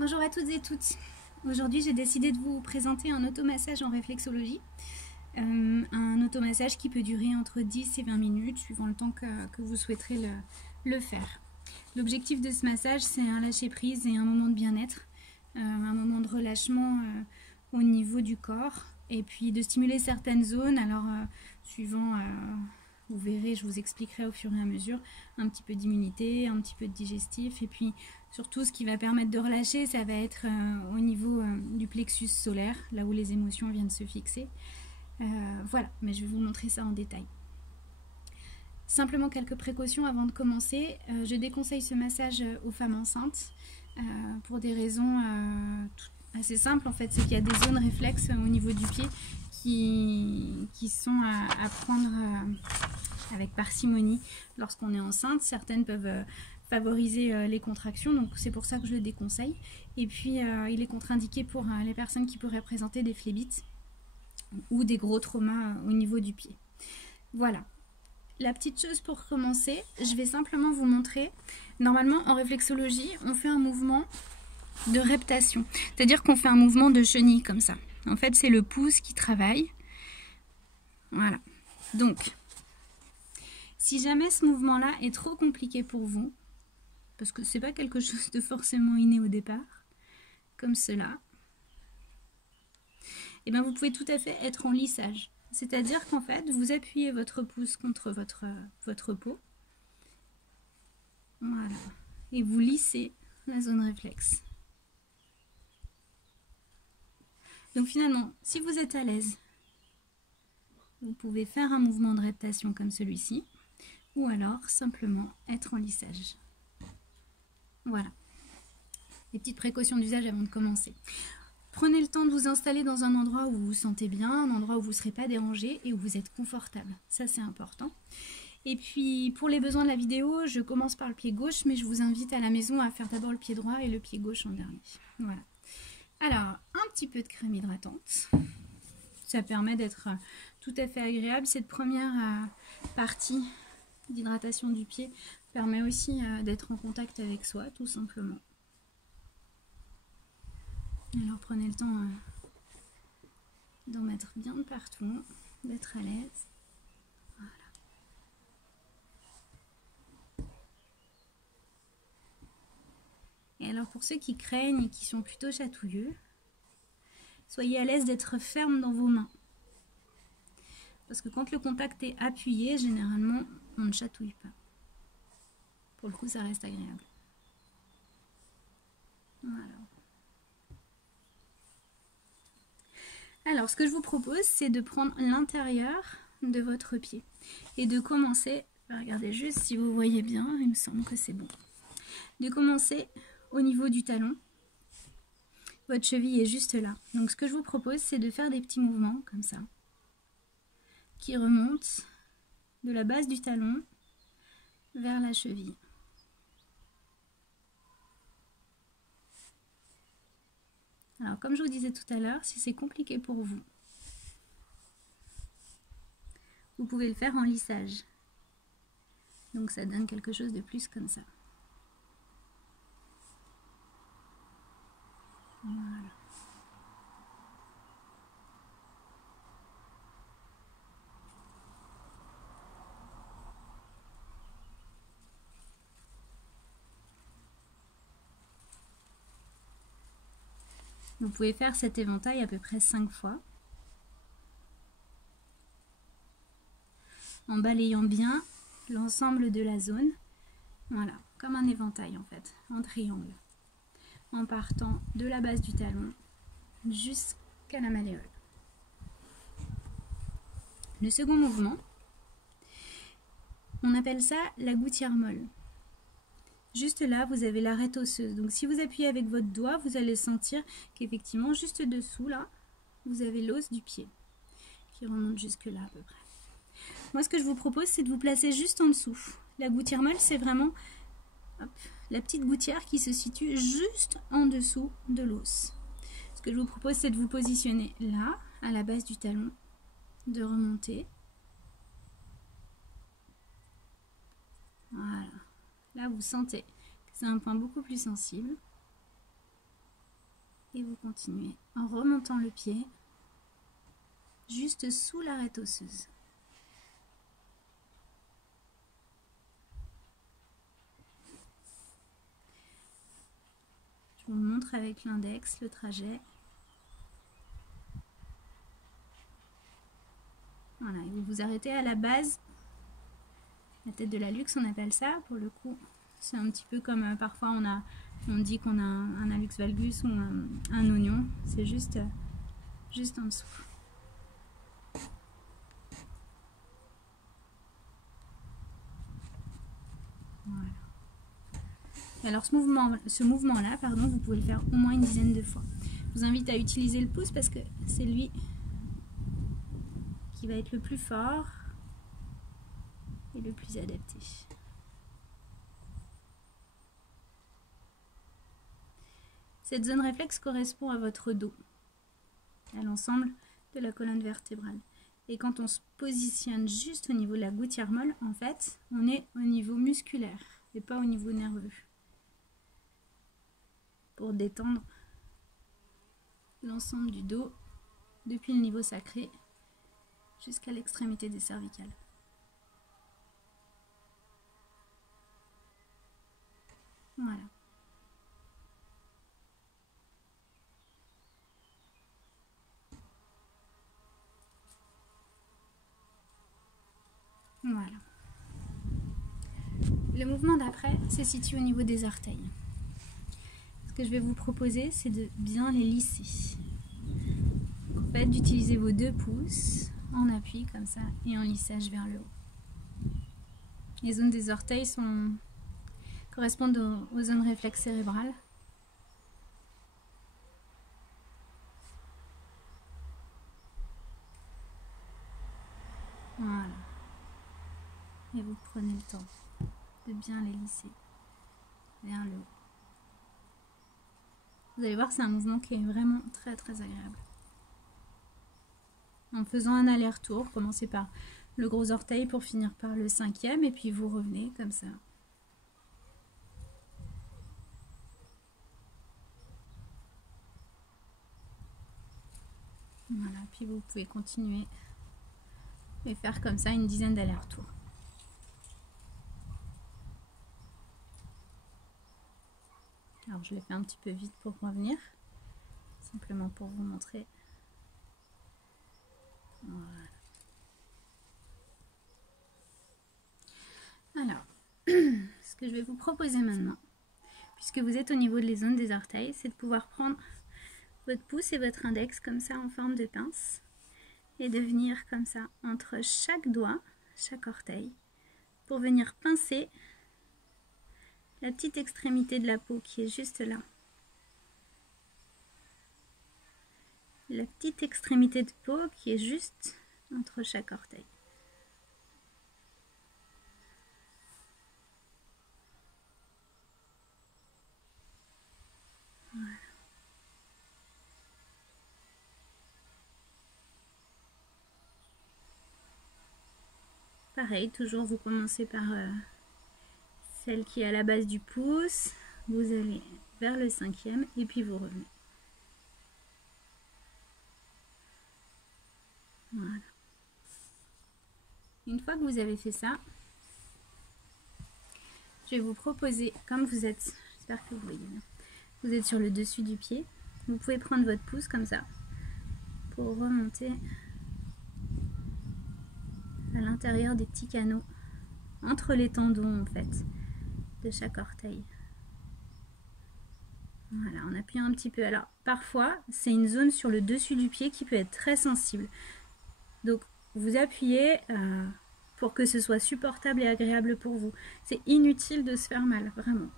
Bonjour à toutes et toutes. Aujourd'hui, j'ai décidé de vous présenter un automassage en réflexologie. Un automassage qui peut durer entre 10 et 20 minutes, suivant le temps que vous souhaiterez le faire. L'objectif de ce massage, c'est un lâcher-prise et un moment de bien-être, un moment de relâchement au niveau du corps, et puis de stimuler certaines zones. Alors, suivant... vous verrez, je vous expliquerai au fur et à mesure, un petit peu d'immunité, un petit peu de digestif, et puis surtout ce qui va permettre de relâcher, ça va être au niveau du plexus solaire, là où les émotions viennent se fixer. Voilà, mais je vais vous montrer ça en détail. Simplement quelques précautions avant de commencer. Je déconseille ce massage aux femmes enceintes pour des raisons assez simples en fait, c'est qu'il y a des zones réflexes au niveau du pied qui sont à prendre avec parcimonie lorsqu'on est enceinte. Certaines peuvent favoriser les contractions, donc c'est pour ça que je le déconseille. Et puis il est contre-indiqué pour les personnes qui pourraient présenter des phlébites ou des gros traumas au niveau du pied. Voilà. La petite chose pour commencer, je vais simplement vous montrer. Normalement en réflexologie, on fait un mouvement de reptation, c'est-à-dire qu'on fait un mouvement de chenille comme ça. En fait, c'est le pouce qui travaille. Voilà. Donc, si jamais ce mouvement-là est trop compliqué pour vous, parce que c'est pas quelque chose de forcément inné au départ, comme cela, et bien vous pouvez tout à fait être en lissage. C'est-à-dire qu'en fait, vous appuyez votre pouce contre votre peau. Voilà. Et vous lissez la zone réflexe. Donc finalement, si vous êtes à l'aise, vous pouvez faire un mouvement de reptation comme celui-ci, ou alors simplement être en lissage. Voilà. Les petites précautions d'usage avant de commencer. Prenez le temps de vous installer dans un endroit où vous vous sentez bien, un endroit où vous ne serez pas dérangé et où vous êtes confortable. Ça, c'est important. Et puis, pour les besoins de la vidéo, je commence par le pied gauche, mais je vous invite à la maison à faire d'abord le pied droit et le pied gauche en dernier. Voilà. Alors, un petit peu de crème hydratante. Ça permet d'être tout à fait agréable. Cette première partie d'hydratation du pied permet aussi d'être en contact avec soi, tout simplement. Alors prenez le temps d'en mettre bien de partout, d'être à l'aise. Voilà. Et alors pour ceux qui craignent et qui sont plutôt chatouilleux, soyez à l'aise d'être ferme dans vos mains. Parce que quand le contact est appuyé, généralement, on ne chatouille pas. Pour le coup, ça reste agréable. Voilà. Alors, ce que je vous propose, c'est de prendre l'intérieur de votre pied et de commencer, regardez juste si vous voyez bien, il me semble que c'est bon, de commencer au niveau du talon. Votre cheville est juste là. Donc, ce que je vous propose, c'est de faire des petits mouvements comme ça, qui remontent de la base du talon vers la cheville. Alors, comme je vous disais tout à l'heure, si c'est compliqué pour vous, vous pouvez le faire en lissage. Donc, ça donne quelque chose de plus comme ça. Voilà. Vous pouvez faire cet éventail à peu près 5 fois. En balayant bien l'ensemble de la zone. Voilà, comme un éventail en fait, en triangle. En partant de la base du talon jusqu'à la malléole. Le second mouvement, on appelle ça la gouttière molle. Juste là, vous avez l'arête osseuse. Donc si vous appuyez avec votre doigt, vous allez sentir qu'effectivement, juste dessous, là, vous avez l'os du pied qui remonte jusque là à peu près. Moi, ce que je vous propose, c'est de vous placer juste en dessous. La gouttière molle, c'est vraiment la petite gouttière qui se situe juste en dessous de l'os. Ce que je vous propose, c'est de vous positionner là, à la base du talon, de remonter. Voilà. Là, vous sentez que c'est un point beaucoup plus sensible. Et vous continuez en remontant le pied juste sous l'arête osseuse. Je vous montre avec l'index le trajet. Voilà, et vous vous arrêtez à la base, la tête de la luxe on appelle ça. Pour le coup, c'est un petit peu comme parfois on dit qu'on a un hallux valgus ou un oignon. C'est juste en dessous. Voilà. Et alors ce mouvement-là, pardon, vous pouvez le faire au moins une dizaine de fois. Je vous invite à utiliser le pouce parce que c'est lui qui va être le plus fort et le plus adapté. Cette zone réflexe correspond à votre dos, à l'ensemble de la colonne vertébrale. Et quand on se positionne juste au niveau de la gouttière molle, en fait, on est au niveau musculaire et pas au niveau nerveux. Pour détendre l'ensemble du dos, depuis le niveau sacré jusqu'à l'extrémité des cervicales. Voilà. Voilà. Le mouvement d'après se situe au niveau des orteils. Ce que je vais vous proposer, c'est de bien les lisser. En fait, d'utiliser vos 2 pouces en appui comme ça et en lissage vers le haut. Les zones des orteils correspondent aux zones réflexes cérébrales. Voilà. Et vous prenez le temps de bien les lisser vers le haut. Vous allez voir, c'est un mouvement qui est vraiment très très agréable. En faisant un aller-retour, commencez par le gros orteil pour finir par le 5e et puis vous revenez comme ça. Voilà, puis vous pouvez continuer et faire comme ça une dizaine d'allers-retours. Alors je l'ai fait un petit peu vite pour revenir, simplement pour vous montrer. Voilà. Alors, ce que je vais vous proposer maintenant, puisque vous êtes au niveau des zones des orteils, c'est de pouvoir prendre votre pouce et votre index comme ça en forme de pince et de venir comme ça entre chaque doigt, chaque orteil, pour venir pincer la petite extrémité de la peau qui est juste là. La petite extrémité de peau qui est juste entre chaque orteil. Voilà. Pareil, toujours vous commencez par celle qui est à la base du pouce, vous allez vers le 5e et puis vous revenez. Voilà. Une fois que vous avez fait ça, je vais vous proposer, comme vous êtes, j'espère que vous voyez bien, vous êtes sur le dessus du pied, vous pouvez prendre votre pouce comme ça pour remonter à l'intérieur des petits canaux entre les tendons en fait de chaque orteil. Voilà, en appuyant un petit peu. Alors parfois c'est une zone sur le dessus du pied qui peut être très sensible, donc vous appuyez pour que ce soit supportable et agréable pour vous. C'est inutile de se faire mal, vraiment.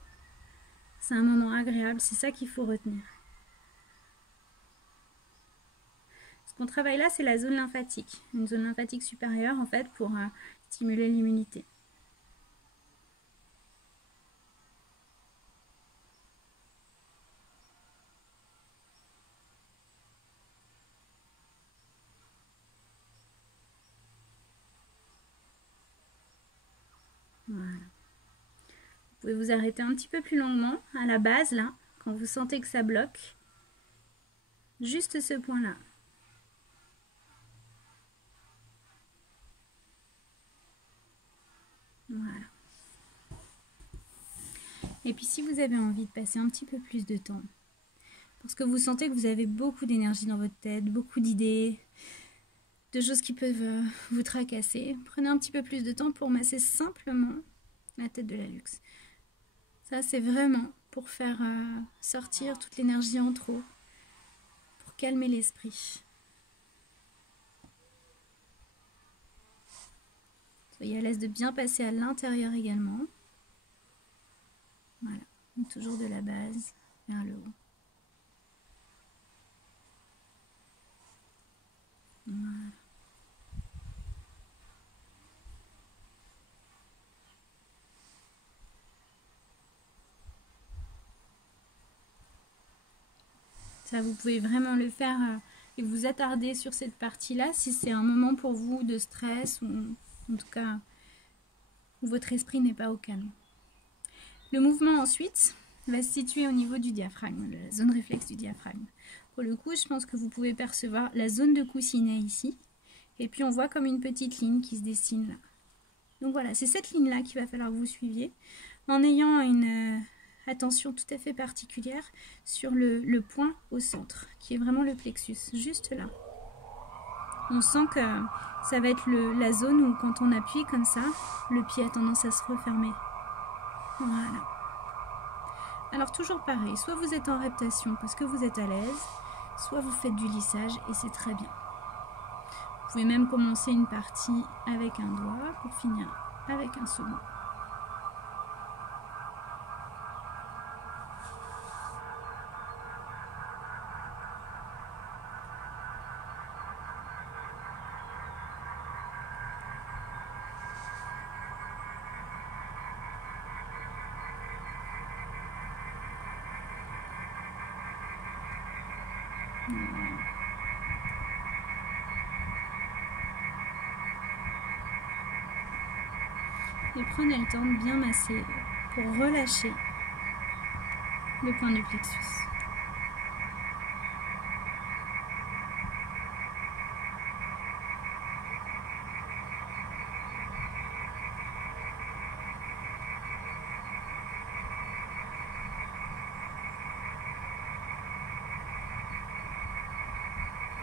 C'est un moment agréable, c'est ça qu'il faut retenir. Ce qu'on travaille là, c'est la zone lymphatique, une zone lymphatique supérieure en fait pour stimuler l'immunité. Voilà. Vous pouvez vous arrêter un petit peu plus longuement à la base là, quand vous sentez que ça bloque. Juste ce point-là. Voilà. Et puis si vous avez envie de passer un petit peu plus de temps, parce que vous sentez que vous avez beaucoup d'énergie dans votre tête, beaucoup d'idées, de choses qui peuvent vous tracasser, prenez un petit peu plus de temps pour masser simplement la tête de la luxe. Ça, c'est vraiment pour faire sortir toute l'énergie en trop, pour calmer l'esprit. Soyez à l'aise de bien passer à l'intérieur également. Voilà, donc toujours de la base vers le haut. Voilà. Ça, vous pouvez vraiment le faire et vous attarder sur cette partie-là si c'est un moment pour vous de stress ou en tout cas où votre esprit n'est pas au calme. Le mouvement ensuite va se situer au niveau du diaphragme, la zone réflexe du diaphragme. Pour le coup, je pense que vous pouvez percevoir la zone de coussinet ici. Et puis on voit comme une petite ligne qui se dessine là. Donc voilà, c'est cette ligne-là qu'il va falloir que vous suiviez en ayant une attention tout à fait particulière sur le point au centre, qui est vraiment le plexus, juste là. On sent que ça va être la zone où quand on appuie comme ça, le pied a tendance à se refermer. Voilà. Alors toujours pareil, soit vous êtes en reptation parce que vous êtes à l'aise, soit vous faites du lissage et c'est très bien. Vous pouvez même commencer une partie avec un doigt pour finir avec un second. Et prenez le temps de bien masser pour relâcher le point du plexus.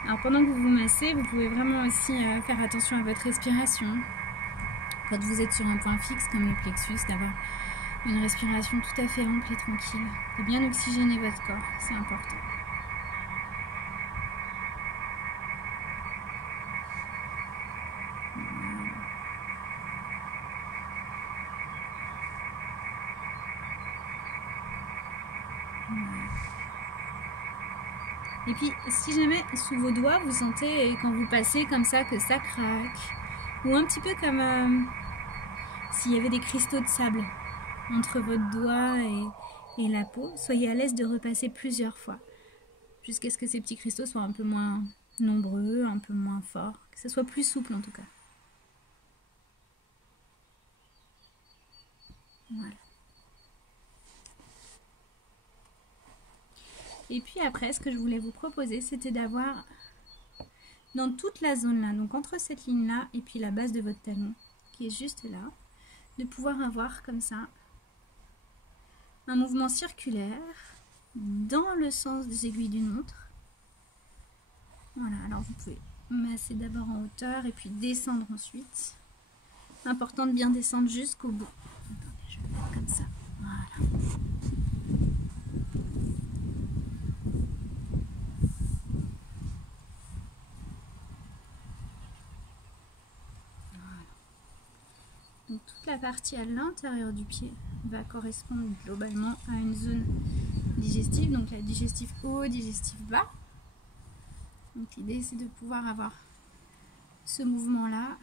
Alors pendant que vous vous massez, vous pouvez vraiment aussi faire attention à votre respiration. Quand vous êtes sur un point fixe comme le plexus, d'avoir une respiration tout à fait ample et tranquille. De bien oxygéner votre corps, c'est important. Et puis, si jamais sous vos doigts, vous sentez quand vous passez comme ça que ça craque, ou un petit peu comme s'il y avait des cristaux de sable entre votre doigt et la peau, soyez à l'aise de repasser plusieurs fois, jusqu'à ce que ces petits cristaux soient un peu moins nombreux, un peu moins forts, que ce soit plus souple en tout cas. Voilà. Et puis après, ce que je voulais vous proposer, c'était d'avoir dans toute la zone là, donc entre cette ligne là et puis la base de votre talon, qui est juste là, de pouvoir avoir comme ça un mouvement circulaire dans le sens des aiguilles d'une montre. Voilà, alors vous pouvez masser d'abord en hauteur et puis descendre ensuite. Important de bien descendre jusqu'au bout. Attendez, je vais le mettre comme ça. Voilà. Donc toute la partie à l'intérieur du pied va correspondre globalement à une zone digestive, donc la digestive haut, digestive bas. Donc l'idée c'est de pouvoir avoir ce mouvement là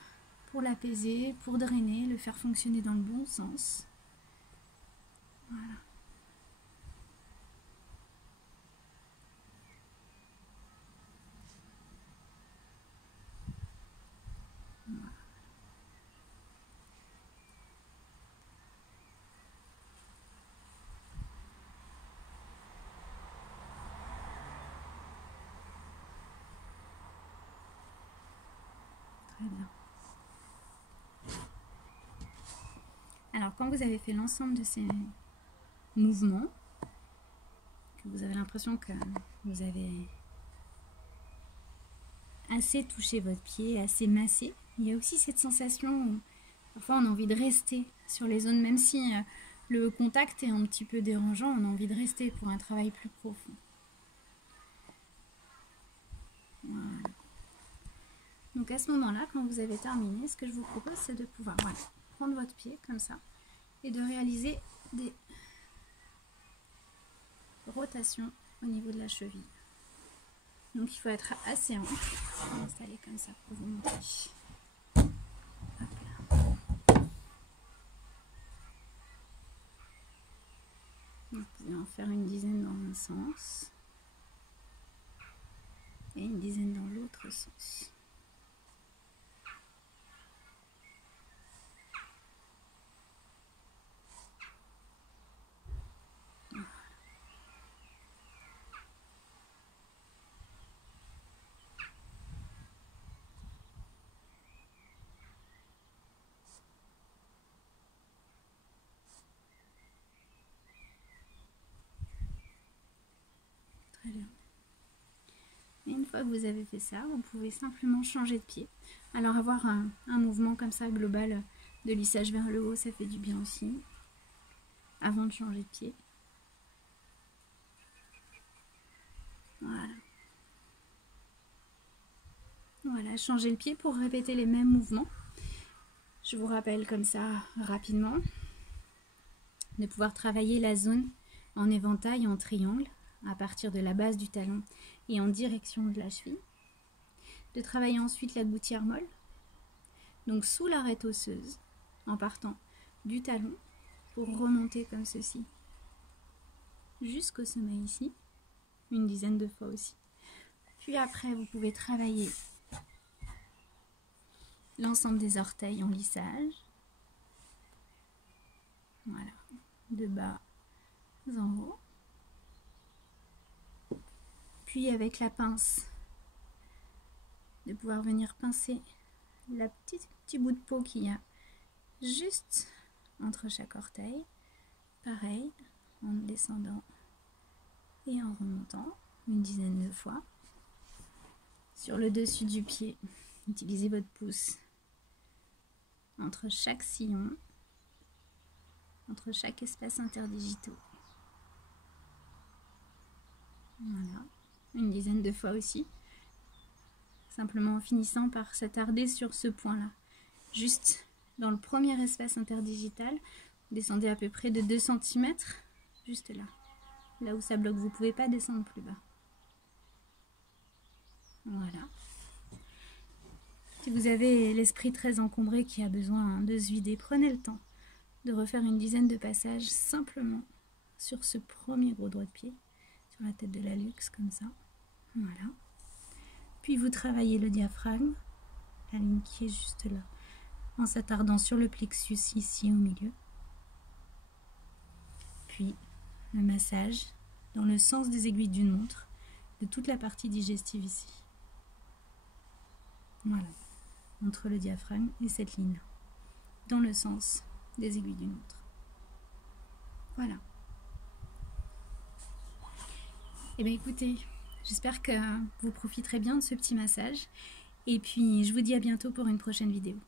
pour l'apaiser, pour drainer, le faire fonctionner dans le bon sens. Voilà. Voilà. Très bien. Alors, quand vous avez fait l'ensemble de ces mouvements, que vous avez l'impression que vous avez assez touché votre pied, assez massé, il y a aussi cette sensation où parfois on a envie de rester sur les zones, même si le contact est un petit peu dérangeant, on a envie de rester pour un travail plus profond. Voilà. Donc à ce moment-là, quand vous avez terminé, ce que je vous propose, c'est de pouvoir prendre votre pied comme ça et de réaliser des rotations au niveau de la cheville. Donc il faut être assez ample. Je vais m'installer comme ça pour vous montrer. Hop là. Vous pouvez en faire une dizaine dans un sens et une dizaine dans l'autre sens. Très bien. Et une fois que vous avez fait ça, vous pouvez simplement changer de pied. Alors avoir un mouvement comme ça global de lissage vers le haut, ça fait du bien aussi. Avant de changer de pied. Voilà. Voilà, changer le pied pour répéter les mêmes mouvements. Je vous rappelle comme ça rapidement de pouvoir travailler la zone en éventail, en triangle, à partir de la base du talon et en direction de la cheville. De travailler ensuite la gouttière molle, donc sous l'arête osseuse, en partant du talon pour remonter comme ceci jusqu'au sommet ici, une dizaine de fois aussi. Puis après, vous pouvez travailler l'ensemble des orteils en lissage. Voilà, de bas en haut. Puis avec la pince, de pouvoir venir pincer la petit bout de peau qu'il y a juste entre chaque orteil. Pareil, en descendant et en remontant une dizaine de fois. Sur le dessus du pied, utilisez votre pouce entre chaque sillon, entre chaque espace interdigitaux. Voilà, une dizaine de fois aussi. Simplement en finissant par s'attarder sur ce point-là. Juste dans le premier espace interdigital, vous descendez à peu près de 2 cm, juste là. Là où ça bloque, vous ne pouvez pas descendre plus bas. Voilà. Si vous avez l'esprit très encombré qui a besoin de se vider, prenez le temps de refaire une dizaine de passages simplement sur ce premier gros doigt de pied, sur la tête de la luxe, comme ça. Voilà. Puis vous travaillez le diaphragme, la ligne qui est juste là, en s'attardant sur le plexus ici au milieu. Puis le massage dans le sens des aiguilles d'une montre de toute la partie digestive ici. Voilà, entre le diaphragme et cette ligne, dans le sens des aiguilles d'une montre. Voilà. Et bien écoutez, j'espère que vous profiterez bien de ce petit massage. Et puis je vous dis à bientôt pour une prochaine vidéo.